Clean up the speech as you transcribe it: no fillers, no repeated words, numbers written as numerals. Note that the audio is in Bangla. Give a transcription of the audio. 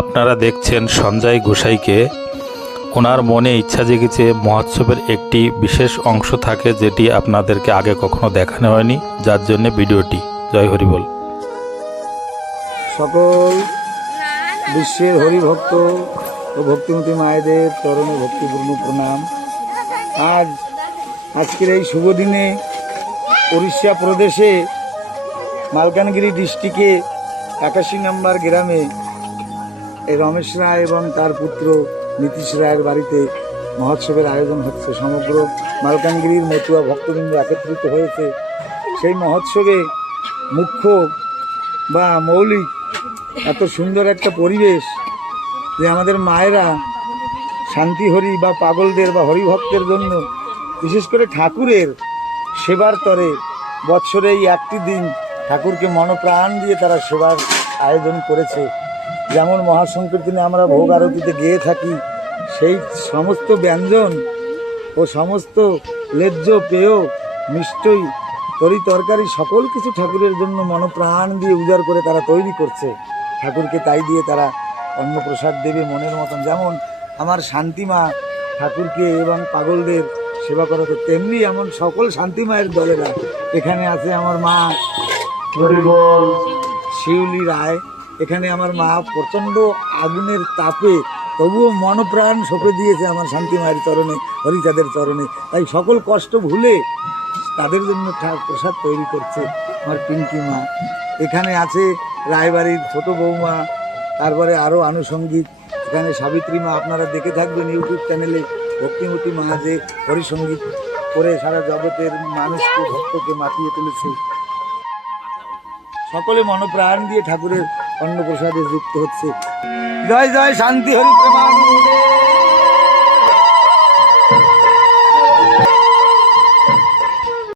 আপনারা দেখছেন সঞ্জয় গোসাইকে। ওনার মনে ইচ্ছা জেগেছে মহোৎসবের একটি বিশেষ অংশ থাকে যেটি আপনাদেরকে আগে কখনো দেখানো হয়নি, যার জন্য ভিডিওটি। জয় হরি বল। সকল বিশ্বের হরিভক্ত ও ভক্তিমতী মায়েদের চরণে ভক্তিপূর্ণ প্রণাম। আজকের এই শুভ দিনে উড়িষ্যা প্রদেশে মালকানগিরি ডিস্ট্রিক্টে 81 নম্বর গ্রামে এই রমেশ রায় এবং তার পুত্র নীতিশ রায়ের বাড়িতে মহোৎসবের আয়োজন হচ্ছে। সমগ্র মালকানগিরির মতুয়া ভক্তবৃন্দ একত্রিত হয়েছে। সেই মহোৎসবে মুখ্য বা মৌলিক এত সুন্দর একটা পরিবেশ যে আমাদের মায়েরা শান্তি হরি বা পাগলদের বা হরিভক্তের জন্য, বিশেষ করে ঠাকুরের সেবার তরে বৎসরে এই একটি দিন ঠাকুরকে মনপ্রাণ দিয়ে তারা সেবার আয়োজন করেছে। যেমন মহাসংকীর্তনে আমরা ভোগ আরতিতে গেয়ে থাকি, সেই সমস্ত ব্যঞ্জন ও সমস্ত লেজ্জ পেয় মিষ্টই তরি তরকারি সকল কিছু ঠাকুরের জন্য মনপ্রাণ দিয়ে উজাড় করে তারা তৈরি করছে ঠাকুরকে। তাই দিয়ে তারা অন্নপ্রসাদ দেবে মনের মতন। যেমন আমার শান্তিমা ঠাকুরকে এবং পাগলদের সেবা করাতে, তেমনি এমন সকল শান্তিমায়ের দলেরা এখানে আছে। আমার মা শিউলি রায়, এখানে আমার মা প্রচণ্ড আগুনের তাপে তবুও মনপ্রাণ সঁপে দিয়েছে আমার শান্তি মায়ের চরণে, হরিচাঁদের চরণে। তাই সকল কষ্ট ভুলে তাদের জন্য প্রসাদ তৈরি করছে আমার পিঙ্কি মা। এখানে আছে রায়বাড়ির ছোট বৌমা, তারপরে আরও আনুষঙ্গিক এখানে সাবিত্রী মা। আপনারা দেখে থাকবেন ইউটিউব চ্যানেলে ভক্তিমতী মা যে হরিসঙ্গীত করে সারা জগতের মানুষকে ভক্তকে মাতিয়ে তুলেছে। সকলে মনপ্রাণ দিয়ে ঠাকুরের অন্নপ্রসাদে যুক্ত হচ্ছে। জয় জয় শান্তি হরি প্রেমানন্দে।